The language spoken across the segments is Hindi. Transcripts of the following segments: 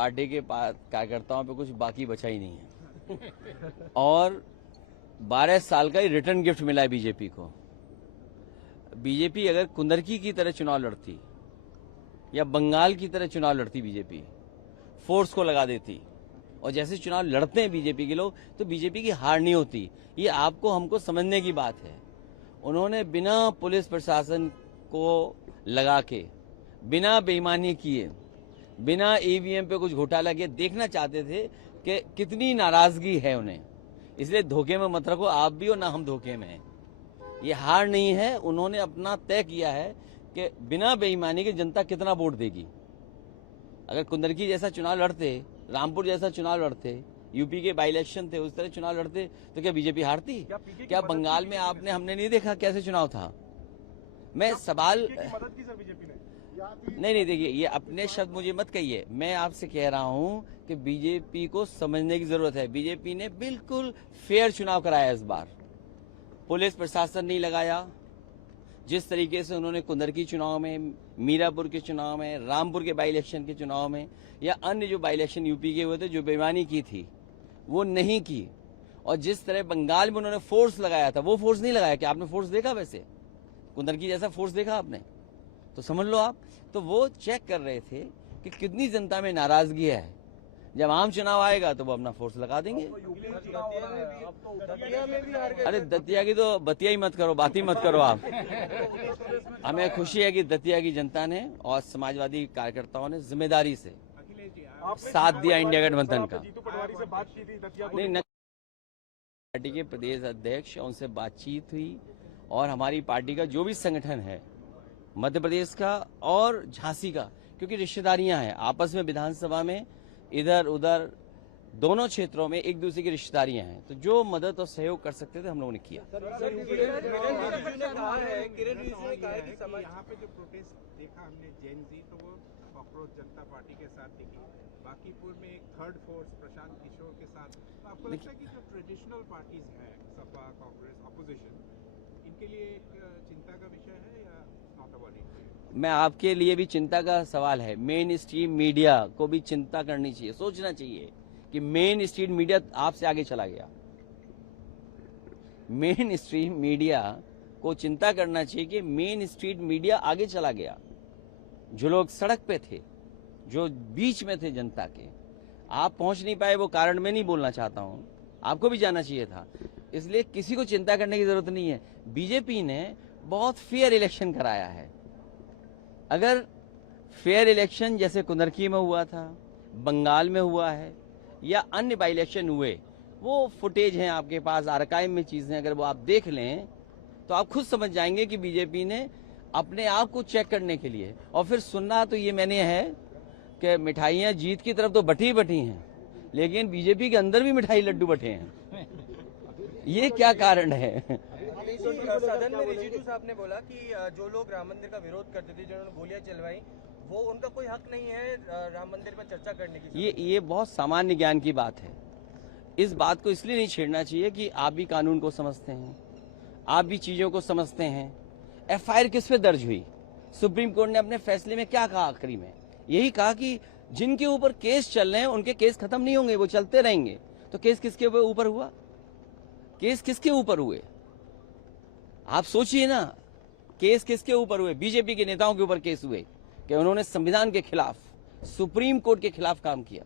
पार्टी के कार्यकर्ताओं पे कुछ बाकी बचा ही नहीं है और 12 साल का ही रिटर्न गिफ्ट मिला है बीजेपी को। बीजेपी अगर कुंदरकी की तरह चुनाव लड़ती या बंगाल की तरह चुनाव लड़ती, बीजेपी फोर्स को लगा देती और जैसे चुनाव लड़ते हैं बीजेपी के लोग, तो बीजेपी की हार नहीं होती। ये आपको हमको समझने की बात है। उन्होंने बिना पुलिस प्रशासन को लगा के, बिना बेईमानी किए, बिना ईवीएम पे कुछ घोटाला किए देखना चाहते थे कि कितनी नाराजगी है उन्हें। इसलिए धोखे में मत रखो आप भी और ना हम धोखे में हैं। ये हार नहीं है, उन्होंने अपना तय किया है कि बिना बेईमानी के जनता कितना वोट देगी। अगर कुंदरकी जैसा चुनाव लड़ते, रामपुर जैसा चुनाव लड़ते, यूपी के बाई इलेक्शन थे उस तरह चुनाव लड़ते, तो क्या बीजेपी हारती? क्या बंगाल में हमने नहीं देखा कैसे चुनाव था? मैं सवाल मदद की सर बीजेपी ने? नहीं, देखिए ये अपने शब्द मुझे मत कहिए। मैं आपसे कह रहा हूं कि बीजेपी को समझने की जरूरत है। बीजेपी ने बिल्कुल फेयर चुनाव कराया इस बार। पुलिस प्रशासन नहीं लगाया। जिस तरीके से उन्होंने कुंदरकी चुनाव में, मीरापुर के चुनाव में, रामपुर के बाई इलेक्शन के चुनाव में या अन्य जो बाई इलेक्शन यूपी के हुए थे, जो बेईमानी की थी वो नहीं की। और जिस तरह बंगाल में उन्होंने फोर्स लगाया था, वो फोर्स नहीं लगाया। क्या आपने फोर्स देखा? वैसे कुंदरकी जैसा फोर्स देखा आपने? तो समझ लो आप, तो वो चेक कर रहे थे कि कितनी जनता में नाराजगी है। जब आम चुनाव आएगा तो वो अपना फोर्स लगा देंगे। अरे दतिया की तो बतिया ही मत करो, बात ही मत करो आप। हमें खुशी है कि दतिया की जनता ने और समाजवादी कार्यकर्ताओं ने जिम्मेदारी से साथ दिया इंडिया गठबंधन का। नहीं, पार्टी के प्रदेश अध्यक्ष, उनसे बातचीत हुई और हमारी पार्टी का जो भी संगठन है मध्य प्रदेश का और झांसी का, क्योंकि रिश्तेदारियां हैं आपस में, विधानसभा में इधर उधर दोनों क्षेत्रों में एक दूसरे की रिश्तेदारियां हैं, तो जो मदद और सहयोग कर सकते थे हम लोगों ने किया। किरण रिजिजू ने कहा है कि यहाँ पे जो प्रोटेस्ट देखा हमने जैन जी, तो वो कॉकरोच जनता पार्टी के साथ दिखी। बाकीपुर में एक थर्ड फोर्स प्रशांत किशोर के साथ। तो आपको लगता है कि जो ट्रेडिशनल पार्टीज हैं, सपा, कांग्रेस, अपोजिशन, इनके लिए एक चिंता का विषय है या नॉट अबाउट इट? मैं आपके लिए भी चिंता का सवाल है। मेन स्ट्रीम मीडिया को भी चिंता करनी चाहिए, सोचना चाहिए कि मेन स्ट्रीम मीडिया आपसे आगे चला गया। मेन स्ट्रीम मीडिया को चिंता करना चाहिए कि मेन स्ट्रीट मीडिया आगे चला गया। जो लोग सड़क पे थे, जो बीच में थे जनता के, आप पहुंच नहीं पाए। वो कारण मैं नहीं बोलना चाहता हूं, आपको भी जाना चाहिए था। इसलिए किसी को चिंता करने की जरूरत नहीं है। बीजेपी ने बहुत फेयर इलेक्शन कराया है। अगर फेयर इलेक्शन जैसे कुंदरकी में हुआ था, बंगाल में हुआ है या अन्य बाई इलेक्शन हुए, वो फुटेज हैं आपके पास, आर्काइव में चीजें, अगर वो आप देख लें तो आप खुद समझ जाएंगे कि बीजेपी ने अपने आप को चेक करने के लिए, और फिर सुनना तो ये मैंने है कि मिठाइयां जीत की तरफ तो बटी बटी हैं, लेकिन बीजेपी के अंदर भी मिठाई लड्डू बटे हैं। ये क्या कारण है? सदन में रिजिजू साहब ने बोला कि जो लोग राम मंदिर का विरोध करते थे, जिन्होंने गोलियां चलवाई, वो उनका कोई हक नहीं है राम मंदिर पर चर्चा करने की। ये बहुत सामान्य ज्ञान की बात है। इस बात को इसलिए नहीं छेड़ना चाहिए कि आप भी कानून को समझते हैं, आप भी चीजों को समझते हैं। एफआईआर किस पे दर्ज हुई? सुप्रीम कोर्ट ने अपने फैसले में क्या कहा? आखिरी में यही कहा कि जिनके ऊपर केस चल रहे हैं उनके केस खत्म नहीं होंगे, वो चलते रहेंगे। तो केस किसके ऊपर हुआ? केस किसके ऊपर हुए? आप सोचिए ना, केस किसके ऊपर हुए? बीजेपी के नेताओं के ऊपर केस हुए कि उन्होंने संविधान के खिलाफ, सुप्रीम कोर्ट के खिलाफ काम किया।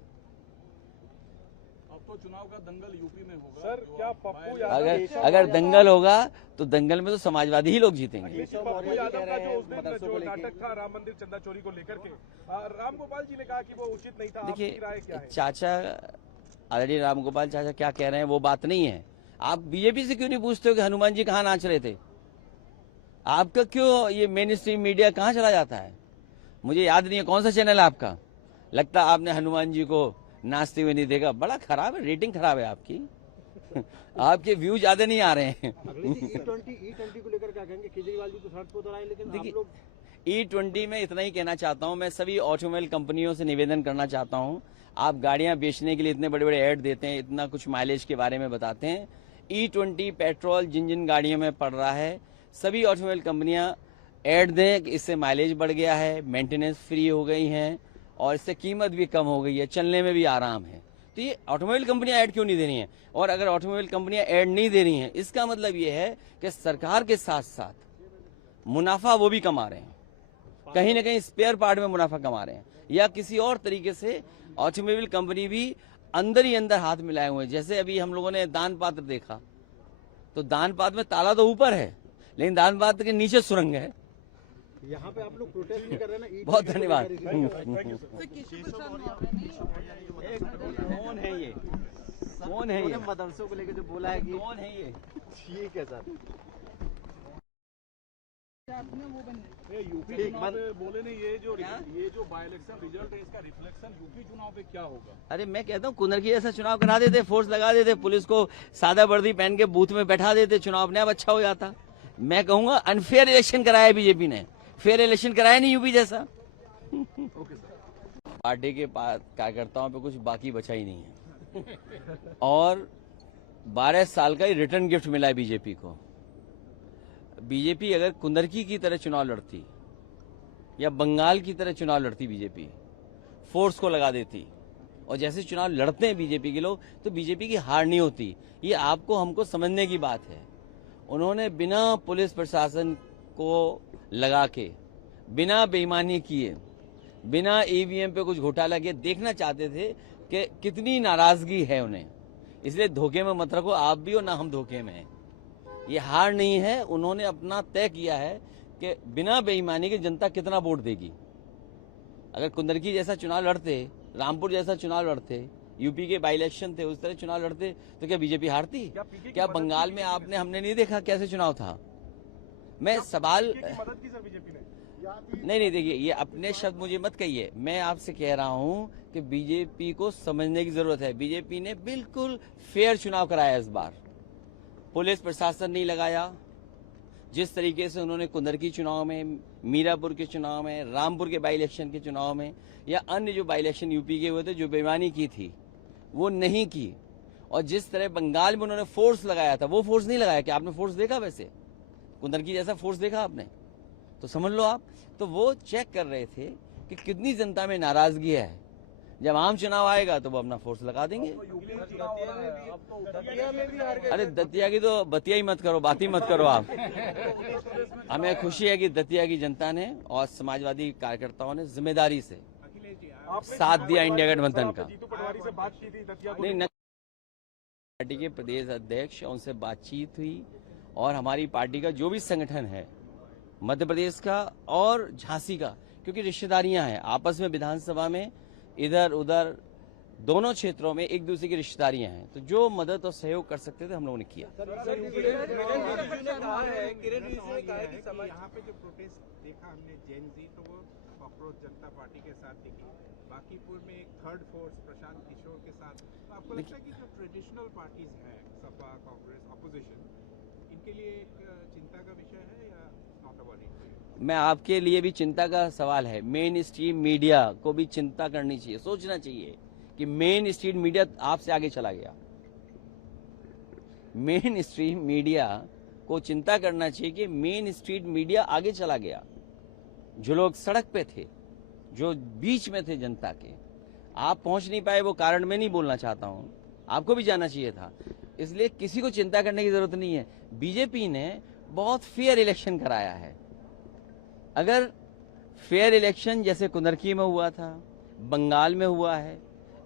अब तो चुनाव का दंगल यूपी में होगा सर, क्या पप्पू अगर दंगल होगा तो दंगल में तो समाजवादी ही लोग जीतेंगे। पप्पू यादव का जो उस दिन जो नाटक था राम मंदिर चंदा चोरी को लेकर के, राम गोपाल जी ने कहा कि वो उचित नहीं था। देखिए, राय क्या है? चाचा ऑलरेडी राम गोपाल चाचा क्या कह रहे हैं वो बात नहीं है। आप बीजेपी से क्यों नहीं पूछते हो कि हनुमान जी कहाँ नाच रहे थे? आपका क्यों ये मेन स्ट्रीम मीडिया कहाँ चला जाता है? मुझे याद नहीं है कौन सा चैनल है आपका। लगता है आपने हनुमान जी को नाचते हुए नहीं देखा। बड़ा खराब है, रेटिंग खराब है आपकी। आपके व्यू ज्यादा नहीं आ रहे हैं। E20 को लेकर क्या कहेंगे? केजरीवाल जी तो सड़क पर उतर आए, लेकिन देखिए, आप लोग E20 में इतना ही कहना चाहता हूं, मैं सभी ऑटोमोबाइल कंपनियों से निवेदन करना चाहता हूं, आप गाड़ियां बेचने के लिए इतने बड़े बड़े ऐड देते हैं, इतना कुछ माइलेज के बारे में बताते हैं। E20 पेट्रोल जिन जिन गाड़ियों में पड़ रहा है, सभी ऑटोमोबाइल कंपनियां ऐड दें कि इससे माइलेज बढ़ गया है, मेंटेनेंस फ्री हो गई हैं और इससे कीमत भी कम हो गई है, चलने में भी आराम है। तो ये ऑटोमोबाइल कंपनियां ऐड क्यों नहीं दे रही हैं? और अगर ऑटोमोबाइल कंपनियां ऐड नहीं दे रही हैं, इसका मतलब ये है कि सरकार के साथ साथ मुनाफा वो भी कमा रहे हैं, कहीं ना कहीं स्पेयर पार्ट में मुनाफा कमा रहे हैं, या किसी और तरीके से ऑटोमोबाइल कंपनी भी अंदर ही अंदर हाथ मिलाए हुए हैं। जैसे अभी हम लोगों ने दान पात्र देखा, तो दान पात्र में ताला तो ऊपर है, लेकिन दान पात्र के नीचे सुरंग है। यहाँ पे आप लोग प्रोटेस्ट नहीं कर रहे ना? बहुत धन्यवाद। कौन है ये? कौन है ये? मदरसों को लेकर जो बोला है कि कौन है ये? ठीक है सर। यूपी चुनाव पे बोले नहीं, ये जो बाई इलेक्शन रिजल्ट है इसका रिफ्लेक्शन यूपी चुनाव पे क्या होगा? अरे मैं कहता हूँ कुंदरकी जैसा चुनाव करा देते, फोर्स लगा देते, पुलिस को सादा वर्दी पहन के बूथ में बैठा देते, चुनाव अपने आप अच्छा हो जाता। मैं कहूंगा अनफेयर इलेक्शन कराया बीजेपी ने, फेयर इलेक्शन कराया नहीं यूपी जैसा। पार्टी के कार्यकर्ताओं पे कुछ बाकी बचा ही नहीं है, और 12 साल का ही रिटर्न गिफ्ट मिला है बीजेपी को। बीजेपी अगर कुंदरकी की तरह चुनाव लड़ती या बंगाल की तरह चुनाव लड़ती, बीजेपी फोर्स को लगा देती, और जैसे चुनाव लड़ते हैं बीजेपी के लोग, तो बीजेपी की हार नहीं होती। ये आपको हमको समझने की बात है। उन्होंने बिना पुलिस प्रशासन को लगा के, बिना बेईमानी किए, बिना ईवीएम पे कुछ घोटाला किए देखना चाहते थे कि कितनी नाराजगी है उन्हें। इसलिए धोखे में मत रखो आप भी, और ना हम धोखे में हैं। ये हार नहीं है, उन्होंने अपना तय किया है कि बिना बेईमानी के जनता कितना वोट देगी। अगर कुंदरकी जैसा चुनाव लड़ते, रामपुर जैसा चुनाव लड़ते, यूपी के बाई इलेक्शन थे उस तरह चुनाव लड़ते, तो क्या बीजेपी हारती? क्या बंगाल में आपने हमने नहीं देखा कैसे चुनाव था? मैं सवाल नहीं देखिए, ये अपने शब्द मुझे मत कहिए। मैं आपसे कह रहा हूं कि बीजेपी को समझने की जरूरत है। बीजेपी ने बिल्कुल फेयर चुनाव कराया इस बार। पुलिस प्रशासन नहीं लगाया, जिस तरीके से उन्होंने कुंदरकी चुनाव में, मीरापुर के चुनाव में, रामपुर के बाई इलेक्शन के चुनाव में, या अन्य जो बाई इलेक्शन यूपी के हुए थे, जो बेईमानी की थी वो नहीं की। और जिस तरह बंगाल में उन्होंने फोर्स लगाया था, वो फोर्स नहीं लगाया। क्या आपने फोर्स देखा? वैसे कुंदरकी जैसा फोर्स देखा आपने? तो समझ लो आप, तो वो चेक कर रहे थे कि कितनी जनता में नाराजगी है। जब आम चुनाव आएगा तो वो अपना फोर्स लगा देंगे। अरे दतिया की तो बतिया ही मत करो, बात ही मत करो आप। हमें खुशी है कि दतिया की जनता ने और समाजवादी कार्यकर्ताओं ने जिम्मेदारी से साथ दिया इंडिया गठबंधन का। नहीं, पार्टी के प्रदेश अध्यक्ष, उनसे बातचीत हुई, और हमारी पार्टी का जो भी संगठन है मध्य प्रदेश का और झांसी का, क्योंकि रिश्तेदारियां हैं आपस में, विधानसभा में इधर उधर दोनों क्षेत्रों में एक दूसरे की रिश्तेदारियां हैं, तो जो मदद और सहयोग कर सकते थे हम लोगों ने किया। किरण रिजिजू ने कहा है कि यहाँ पे जो प्रोटेस्ट देखा हमने जेन जी, तो वो कॉकरोच जनता पार्टी के साथ दिखी। बाकीपुर में एक थर्ड फोर्स प्रशांत किशोर के साथ। तो आपको लगता है कि जो ट्रेडिशनल पार्टीज हैं, सपा, कांग्रेस, अपोजिशन, इनके लिए एक चिंता का विषय है या नॉट अ वरी? मैं आपके लिए भी चिंता का सवाल है। मेन स्ट्रीम मीडिया को भी चिंता करनी चाहिए, सोचना चाहिए कि मेन स्ट्रीम मीडिया आपसे आगे चला गया। मेन स्ट्रीम मीडिया को चिंता करना चाहिए कि मेन स्ट्रीट मीडिया आगे चला गया। जो लोग सड़क पे थे, जो बीच में थे जनता के, आप पहुंच नहीं पाए, वो कारण मैं नहीं बोलना चाहता हूं, आपको भी जाना चाहिए था। इसलिए किसी को चिंता करने की जरूरत नहीं है। बीजेपी ने बहुत फेयर इलेक्शन कराया है। अगर फेयर इलेक्शन जैसे कुंदरकी में हुआ था, बंगाल में हुआ है,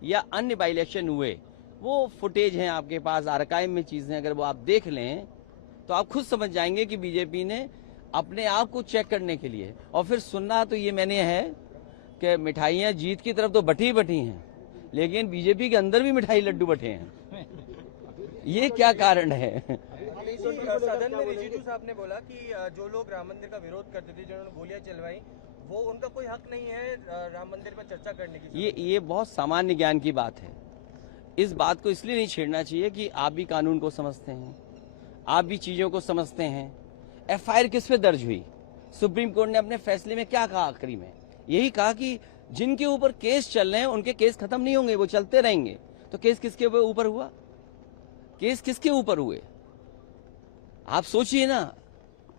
या अन्य बाई इलेक्शन हुए, वो फुटेज हैं आपके पास, आर्काइव में चीजें, अगर वो आप देख लें तो आप खुद समझ जाएंगे कि बीजेपी ने अपने आप को चेक करने के लिए, और फिर सुनना तो ये मैंने है कि मिठाइयां जीत की तरफ तो बटी बटी हैं, लेकिन बीजेपी के अंदर भी मिठाई लड्डू बटे हैं। ये क्या कारण है? सदन में रिजिजू साहब ने बोला कि जो लोग राम मंदिर का विरोध करते थे, जिन्होंने गोलियां चलवाई, वो उनका कोई हक नहीं है राम मंदिर पर चर्चा करने की। ये बहुत सामान्य ज्ञान की बात है। इस बात को इसलिए नहीं छेड़ना चाहिए कि आप भी कानून को समझते हैं, आप भी चीजों को समझते हैं। एफआईआर किस पे दर्ज हुई? सुप्रीम कोर्ट ने अपने फैसले में क्या कहा? आखिरी में यही कहा कि जिनके ऊपर केस चल रहे हैं उनके केस खत्म नहीं होंगे, वो चलते रहेंगे। तो केस किसके ऊपर हुआ? केस किसके ऊपर हुए? आप सोचिए ना,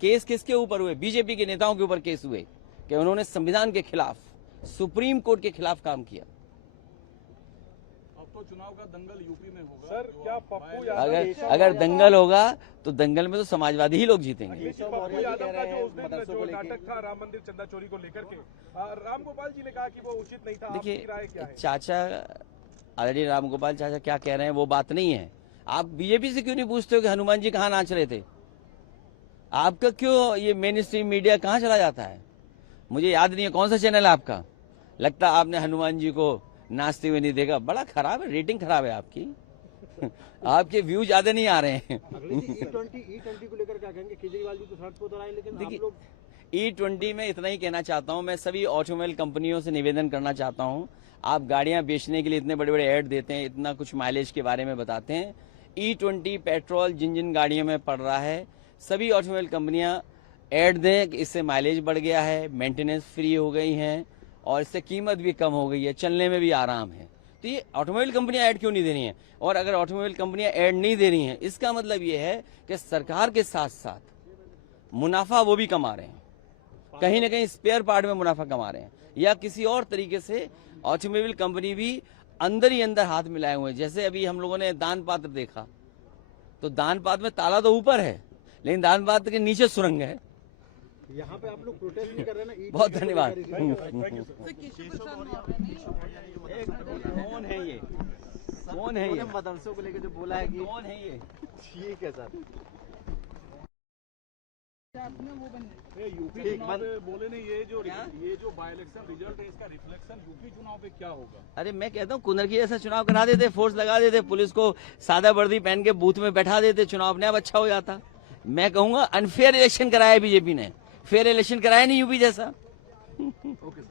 केस किसके ऊपर हुए? बीजेपी के नेताओं के ऊपर केस हुए कि उन्होंने संविधान के खिलाफ सुप्रीम कोर्ट के खिलाफ काम किया। अब तो चुनाव का दंगल यूपी में होगा। सर, जो क्या आप पप्पू बाय- अगर दंगल होगा तो दंगल में तो समाजवादी ही लोग जीतेंगे। पप्पू यादव का जो उस दिन जो नाटक था राम मंदिर चंदा चोरी को लेकर के, राम गोपाल जी ने कहा कि वो उचित नहीं था। आपकी राय क्या देखिए है? चाचा ऑलरेडी राम गोपाल चाचा क्या कह रहे हैं वो बात नहीं है। आप बीजेपी से क्यों नहीं पूछते हो कि हनुमान जी कहाँ नाच रहे थे? आपका क्यों ये मेन स्ट्रीम मीडिया कहाँ चला जाता है? मुझे याद नहीं है कौन सा चैनल है आपका। लगता है आपने हनुमान जी को नाचते हुए नहीं देखा। बड़ा खराब है, रेटिंग खराब है आपकी। आपके व्यू ज्यादा नहीं आ रहे हैं। अगले जी E20 को लेकर क्या कहेंगे? केजरीवाल जी तो सड़क पर उतर आए, लेकिन आप देखिए लोग E20 में इतना ही कहना चाहता हूं, मैं सभी ऑटोमोबाइल कंपनियों से निवेदन करना चाहता हूं, आप गाड़ियां बेचने के लिए इतने बड़े बड़े ऐड देते हैं, इतना कुछ माइलेज के बारे में बताते हैं। E20 पेट्रोल जिन जिन गाड़ियों में पड़ रहा है, सभी ऑटोमोबाइल कंपनियां ऐड दें कि इससे माइलेज बढ़ गया है, मेंटेनेंस फ्री हो गई हैं और इससे कीमत भी कम हो गई है, चलने में भी आराम है। तो ये ऑटोमोबाइल कंपनियां ऐड क्यों नहीं दे रही हैं? और अगर ऑटोमोबाइल कंपनियां ऐड नहीं दे रही हैं, इसका मतलब ये है कि सरकार के साथ साथ मुनाफा वो भी कमा रहे हैं, कहीं ना कहीं स्पेयर पार्ट में मुनाफा कमा रहे हैं, या किसी और तरीके से ऑटोमोबाइल कंपनी भी अंदर ही अंदर हाथ मिलाए हुए हैं। जैसे अभी हम लोगों ने दान पात्र देखा, तो दान पात्र में ताला तो ऊपर है, लेकिन दान पात्र के नीचे सुरंग है। यहाँ पे आप लोग प्रोटेस्ट नहीं कर रहे ना? बहुत धन्यवाद। कौन है ये? कौन है ये? मदरसों को लेकर जो बोला है कि कौन है ये? ठीक है सर। यूपी चुनाव पे बोले नहीं, ये जो बाय इलेक्शन रिजल्ट है इसका रिफ्लेक्शन यूपी चुनाव पे क्या होगा? अरे मैं कहता हूँ कुंदरकी जैसा चुनाव करा देते, फोर्स लगा देते, पुलिस को सादा वर्दी पहन के बूथ में बैठा देते, चुनाव अपने आप अच्छा हो जाता। मैं कहूंगा अनफेयर इलेक्शन कराया बीजेपी ने, फेयर इलेक्शन कराया नहीं यूपी जैसा। ओके।